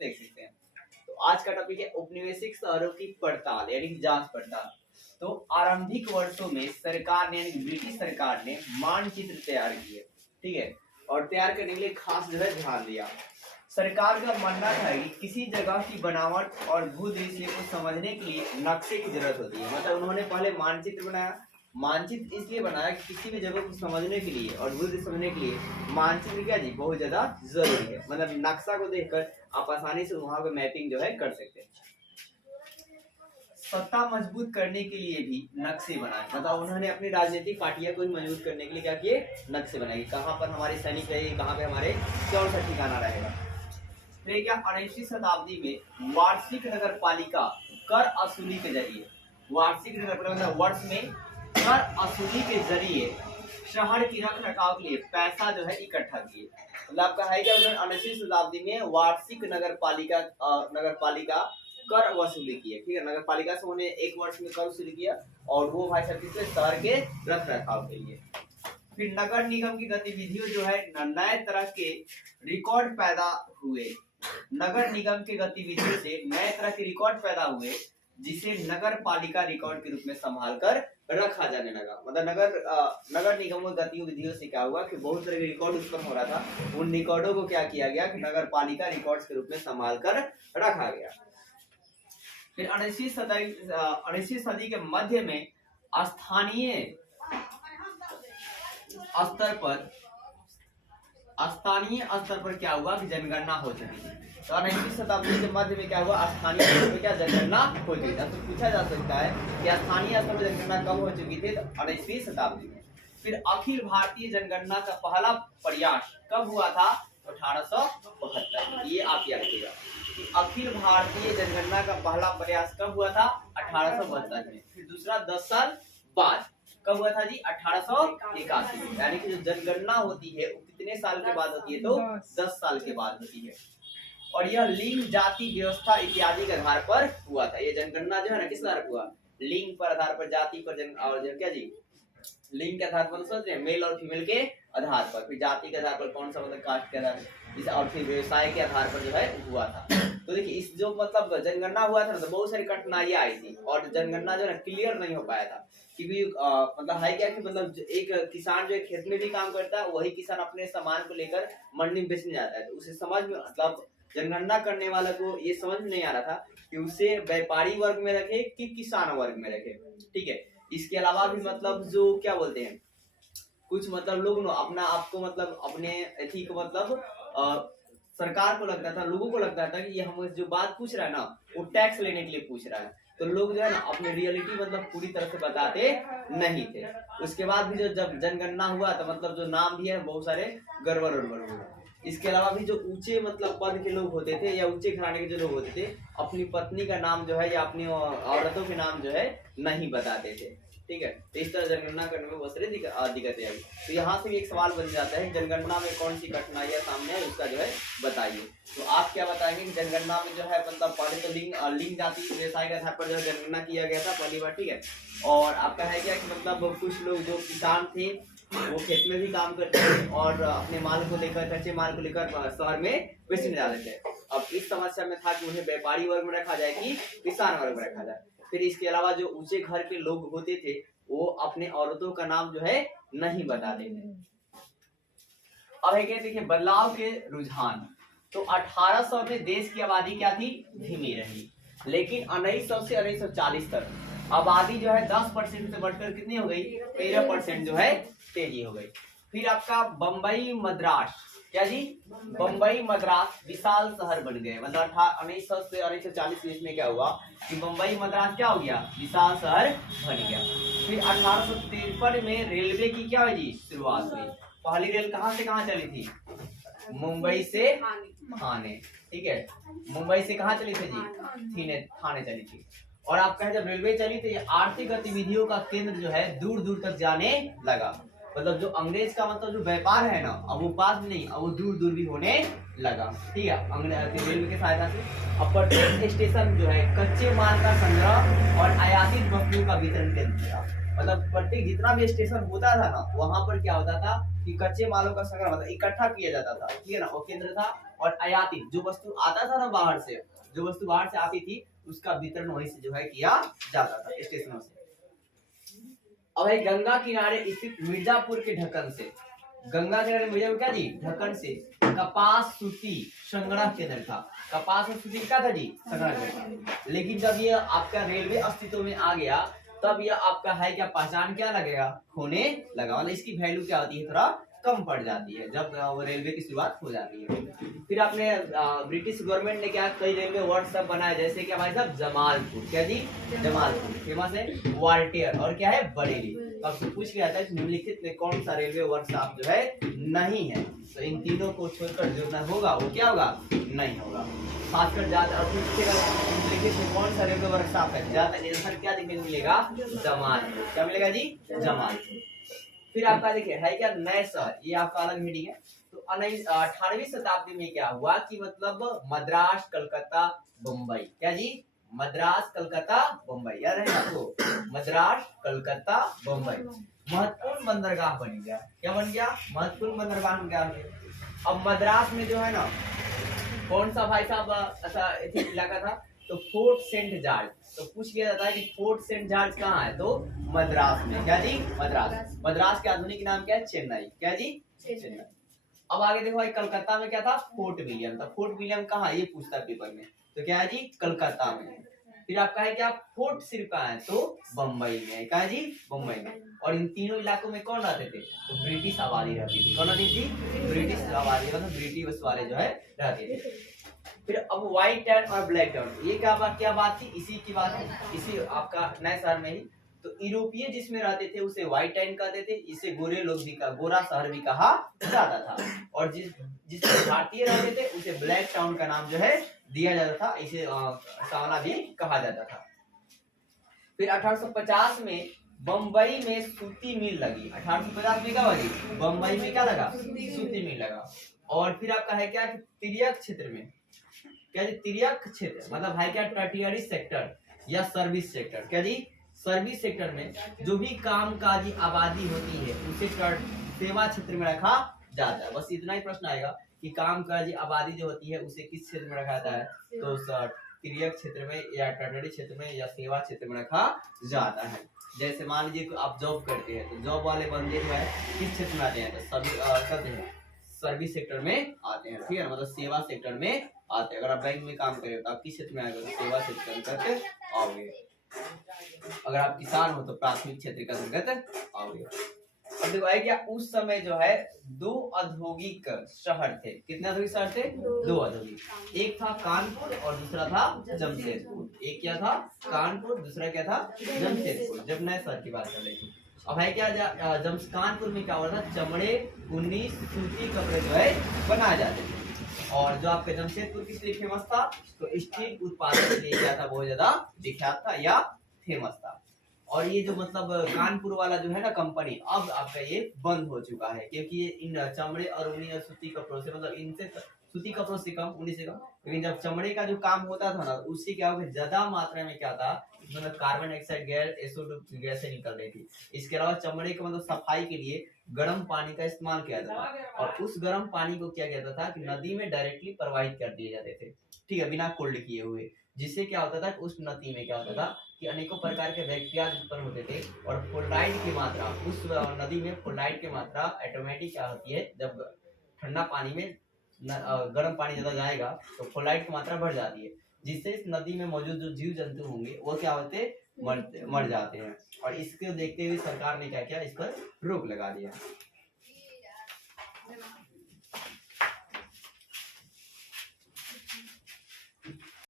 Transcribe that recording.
देख सकते हैं। तो आज का टॉपिक है औपनिवेशिक शहरों की पड़ताल यानी कि जांच पड़ताल। तो आरंभिक वर्षों में सरकार ने यानी कि ब्रिटिश सरकार ने मानचित्र तैयार किए, ठीक है, और तैयार करने के लिए खास जो है ध्यान दिया। सरकार का मानना था कि किसी जगह की बनावट और भूदृश्य को समझने के लिए नक्शे की जरूरत होती है। मतलब उन्होंने पहले मानचित्र बनाया। मानचित्र इसलिए बनाया कि किसी भी जगह को समझने के लिए और भूदृश्य समझने के लिए मानचित्र क्या जी बहुत ज्यादा जरूरी है। मतलब नक्शा को देखकर आप आसानी से वहां पे मैपिंग जो है कर सकते हैं। सत्ता मजबूत करने के लिए भी नक्शे बनाए। मतलब उन्होंने अपनी राजनीतिक पार्टियां को मजबूत करने के लिए क्या किए, नक्शे बनाए। कहाँ पर हमारे सैनिक रहेंगे, कहाँ पे हमारे कौन सा ठिकाना रहेगा। फिर क्या 19वीं शताब्दी में वार्षिक नगर पालिका कर असुली के जरिए, वार्षिक नगर पालिका वर्ष में कर असुली के जरिए शहर की रख रखाव के लिए पैसा जो है इकट्ठा किए। मतलब आपका है क्या, 19वीं शताब्दी में वार्षिक नगर पालिका कर वसूली किए, ठीक है। नगर पालिका से उन्होंने एक वर्ष में कर वसूली किया और वो भाई साहब किसके, शहर के रख रखाव के लिए। फिर नगर निगम की गतिविधियों जो है नए तरह के रिकॉर्ड पैदा हुए। नगर निगम के गतिविधियों से नए तरह के रिकॉर्ड पैदा हुए जिसे नगर पालिका रिकॉर्ड के रूप में संभाल कर रखा जाने लगा। मतलब नगर निगम की गतिविधियों से क्या हुआ कि बहुत तरह के रिकॉर्ड उत्पन्न हो रहा था। उन रिकॉर्डों को क्या किया गया कि नगर पालिका रिकॉर्ड्स के रूप में संभाल कर रखा गया। फिर 19वीं सदी के मध्य में स्थानीय स्तर पर क्या हुआ कि जनगणना हो चुकी थी। तो 19वीं शताब्दी के मध्य में क्या हुआ, स्थानीय स्तर पर क्या जनगणना हो चुकी थी। तो पूछा जा सकता है कि स्थानीय स्तर पर जनगणना कब हो चुकी थी, तो 19वीं शताब्दी में। फिर अखिल भारतीय जनगणना का पहला प्रयास कब हुआ था, 1872। ये आप याद रखिएगा कि अखिल भारतीय जनगणना का पहला प्रयास कब हुआ था, 1872 में। फिर दूसरा 10 साल बाद कब हुआ था जी, 1881 में। यानी कि जो जनगणना होती है वो कितने साल के बाद होती है, तो 10 साल के बाद होती है। और यह लिंग, जाति, व्यवस्था इत्यादि के आधार पर हुआ था। ये जनगणना जो है ना किस आधार पर हुआ, लिंग पर आधार पर, जाति पर और जो क्या जी, लिंग के आधार पर सोच रहे मेल और फीमेल के आधार पर, फिर जाति के आधार पर कौन सा मतलब कास्ट के आधार पर, और फिर व्यवसाय के आधार पर जो है हुआ था। तो देखिए इस जो मतलब जनगणना हुआ था ना, तो बहुत सारी कठिनाइयां आई थी और जनगणना जो है क्लियर नहीं हो पाया था। क्योंकि मतलब है क्या कि मतलब एक किसान जो खेत में भी काम करता है, वही किसान अपने सामान को लेकर मंडी में बेचने जाता है। तो उसे समझ में मतलब जनगणना करने वाला को ये समझ में नहीं आ रहा था कि उसे व्यापारी वर्ग में रखे कि किसान वर्ग में रखे, ठीक है। इसके अलावा भी मतलब जो क्या बोलते हैं, कुछ मतलब लोग अपना आपको मतलब अपने एथी को मतलब सरकार को लगता था, लोगों को लगता था कि ये हम जो बात पूछ रहा है ना वो टैक्स लेने के लिए पूछ रहा है। तो लोग जो है ना अपने रियलिटी मतलब पूरी तरह से बताते नहीं थे। उसके बाद भी जो जब जनगणना हुआ तो मतलब जो नाम भी है बहुत सारे गड़बड़ हुए। इसके अलावा भी जो ऊंचे मतलब पद के लोग होते थे या ऊंचे घराने के जो लोग होते थे, अपनी पत्नी का नाम जो है या अपनी औरतों के नाम जो है नहीं बताते थे, ठीक है। तो इस तरह जनगणना करने में बहुत सारी दिक्कतें आई। तो यहाँ से भी एक सवाल बन जाता है, जनगणना में कौन सी कठिनाइयां सामने है उसका जो है बताइए। तो आप क्या बताएंगे कि जनगणना में जो है मतलब पहले तो लिंग, जाति, व्यवसाय के आधार पर जो है जनगणना किया गया था पहली बार, ठीक है। और आपका है क्या कि मतलब कुछ लोग जो किसान थे वो खेत में भी काम करते थे और अपने माल को लेकर, कच्चे माल को लेकर शहर में बेचने जाते थे। अब इस समस्या में था कि उन्हें व्यापारी वर्ग में रखा जाए कि किसान वर्ग में रखा जाए। फिर इसके अलावा जो ऊंचे घर के लोग होते थे वो अपने औरतों का नाम जो है नहीं बताते थे। अब है क्या, देखिए बदलाव के रुझान। तो 1800 में देश की आबादी क्या थी, धीमी रही, लेकिन 1900 से 1940 तक आबादी जो है 10% से बढ़कर कितनी हो गई, 13% जो है तेजी हो गई। फिर आपका बम्बई मद्रास, क्या जी, बम्बई मद्रास विशाल शहर बन गए। मतलब 1900 से 1940 के बीच में क्या हुआ कि बम्बई मद्रास क्या हो गया, विशाल शहर बन गया। फिर 1853 में रेलवे की क्या हुई जी, शुरुआत हुई। पहली रेल कहाँ से कहाँ चली थी, मुंबई से थाने, ठीक है। मुंबई से कहाँ चली थी जी, थाने चली थी। और आपका जब रेलवे चली तो ये आर्थिक गतिविधियों का केंद्र जो है दूर दूर तक जाने लगा। मतलब जो अंग्रेज का मतलब जो व्यापार है ना, अब वो पास में नहीं, अब वो दूर दूर भी होने लगा, ठीक है, रेलवे की सहायता से। अब प्रत्येक स्टेशन जो है कच्चे माल का संग्रह और आयातित वस्तुओं का वितरण केंद्र था। मतलब प्रत्येक जितना भी स्टेशन होता था ना, वहां पर क्या होता था कि कच्चे मालों का संग्रह मतलब इकट्ठा किया जाता था, ठीक है ना, वो केंद्र था। और आयातित जो वस्तु आता था ना बाहर से, जो वस्तु बाहर से आती थी उसका वितरण वहीं से जो है किया जाता था, स्टेशनों से। अब है गंगा किनारे स्थित मिर्जापुर के ढक्कन से, गंगा किनारे मिर्जापुर क्या जी, ढक्कन से कपास सूती संग्रह केंद्र था। कपास और सूती क्या था जी, संग्रह केंद्र था। लेकिन जब ये आपका रेलवे अस्तित्व में आ गया तब यह आपका है क्या, पहचान क्या लगेगा, खोने लगा, मतलब इसकी वैल्यू क्या होती है, थोड़ा कम पड़ जाती है जब रेलवे की शुरुआत हो जाती है। फिर आपने ब्रिटिश गवर्नमेंट ने क्या, कई रेलवे वर्कशॉप बनाए, जैसे क्या भाई साहब, जमालपुर, क्या जी, जमालपुर फेमस है, वाल्टियर और क्या है, बरेली। तो आपसे पूछ लिया था निम्नलिखित में कौन सा रेलवे वर्कशॉप जो है नहीं है, तो इन तीनों को छोड़कर जो ना होगा वो क्या होगा, नहीं होगा। खासकर ज्यादा निम्नलिखित में कौन सा रेलवे वर्कशॉप है, ज्यादा आंसर क्या देखने मिलेगा, जमालपुर, क्या मिलेगा जी, जमालपुर। फिर आपका देखिए है क्या, नए शहर, ये आपका अलग मीटिंग है। तो 18वीं शताब्दी में क्या हुआ कि मतलब मद्रास, कलकत्ता, बम्बई, क्या जी, मद्रास, कलकत्ता, बम्बई, याद है आपको, मद्रास, कलकत्ता, बम्बई महत्वपूर्ण बंदरगाह बन गया। क्या बन गया, महत्वपूर्ण बंदरगाह बन गया। अब मद्रास में जो है ना, कौन सा भाई साहब ऐसा इलाका था, तो फोर्ट सेंट जॉर्ज। तो पूछ लिया जाता है कि फोर्ट सेंट जॉर्ज कहाँ है, तो मद्रास में, क्या जी, मद्रास। मद्रास के आधुनिक नाम क्या है, चेन्नई, क्या जी, चेन्नई। अब आगे देखो भाई, कलकत्ता में क्या था, फोर्ट विलियम था। फोर्ट विलियम कहाँ है, ये पूछता पेपर में, तो क्या है जी, कलकत्ता में। फिर आपका है क्या, फोर्ट सिर्फ कहाँ है, तो बम्बई में, क्या है जी, बम्बई में। और इन तीनों इलाकों में कौन रहते थे, तो ब्रिटिश आबादी रहती थी। कौन रहती थी, ब्रिटिश आबादी, मतलब ब्रिटिश वाले जो है रहते थे। फिर अब व्हाइट टर्न और ब्लैक टर्न, ये क्या बात थी, इसी की बात है, इसी आपका नए शहर में ही। तो यूरोपीय जिसमें रहते थे उसे व्हाइट टर्न कहते थे, इसे गोरे लोग भी का गोरा शहर भी कहा जाता था। और जिसमें भारतीय रहते थे उसे ब्लैक टाउन का नाम जो है दिया जाता था, इसे सावना भी कहा जाता था। फिर 1850 में बम्बई में सूती मिल लगी। 1850 में क्या लगी, बम्बई में क्या लगा, सूती मिल लगा। और फिर आपका है क्या, तिर्यक क्षेत्र में, क्या जी, तिर्यक क्षेत्र मतलब है क्या, टर्टियरी सेक्टर या सर्विस सेक्टर, क्या जी, सर्विस सेक्टर में जो भी कामकाजी आबादी होती है उसे सेवा क्षेत्र में रखा जाता है। बस इतना ही प्रश्न आएगा कि कामकाजी आबादी जो होती है उसे किस क्षेत्र में रखा जाता है, तो तिर्यक क्षेत्र में या टर्टियरी क्षेत्र में या सेवा क्षेत्र में रखा जाता है। जैसे मान लीजिए आप जॉब करते हैं, तो जॉब वाले बंदे जो है किस क्षेत्र में आते हैं, तो सभी कहते हैं सर्विस सेक्टर में आते हैं, ठीक है, मतलब सेवा सेक्टर में आते हैं। अगर आप बैंक में काम करें तो आप किस क्षेत्र में आएंगे, तो सेवा क्षेत्र के अंतर्गत आओगे। अगर आप किसान हो तो प्राथमिक क्षेत्र के अंतर्गत आओगे। अब देखो है क्या, उस समय जो है 2 औद्योगिक शहर थे। कितने औद्योगिक शहर थे, 2 औद्योगिक। एक था कानपुर और दूसरा था जमशेदपुर। एक क्या था, कानपुर, दूसरा क्या था, जमशेदपुर, जब नए शहर की बात कर रही थी। अब है क्या, कानपुर में क्या हो रहा था, चमड़े, ऊनी, सूती कपड़े जो है बनाए जाते थे। और जो आपका जमशेदपुर किस लिए फेमस था, तो स्टील उत्पादन के लिए क्या था, बहुत ज्यादा विख्यात था या फेमस था। और ये जो मतलब कानपुर वाला जो है ना कंपनी, अब आपका ये बंद हो चुका है, क्योंकि ये इन चमड़े और ऊनी और सूती कपड़ों से, मतलब इनसे सूती कपड़ों से कम, ऊनी से कम, लेकिन जब चमड़े का जो काम होता था ना, उससे क्या हो गया, ज्यादा मात्रा में क्या था, मतलब कार्बन डाइऑक्साइड गैस, SO2 गैसें निकल रही थी। इसके अलावा चमड़े के मतलब सफाई के लिए गर्म पानी का इस्तेमाल किया जाता था। और उस गर्म पानी को क्या कहता था कि नदी में डायरेक्टली प्रवाहित कर दिए जाते थे, ठीक है, बिना कोल्ड किए हुए। जिससे क्या होता था, उस नदी में क्या होता था कि अनेकों प्रकार के बैक्टीरिया उत्पन्न होते थे। और फ्लोराइड की मात्रा, उस नदी में फ्लोराइड की मात्रा ऑटोमेटिक क्या होती है, जब ठंडा पानी में गर्म पानी ज्यादा जाएगा तो फ्लोराइड की मात्रा बढ़ जाती है, जिससे इस नदी में मौजूद जो जीव जंतु होंगे वो क्या होते, मर जाते हैं। और इसको देखते हुए सरकार ने क्या किया, इस पर रोक लगा दिया।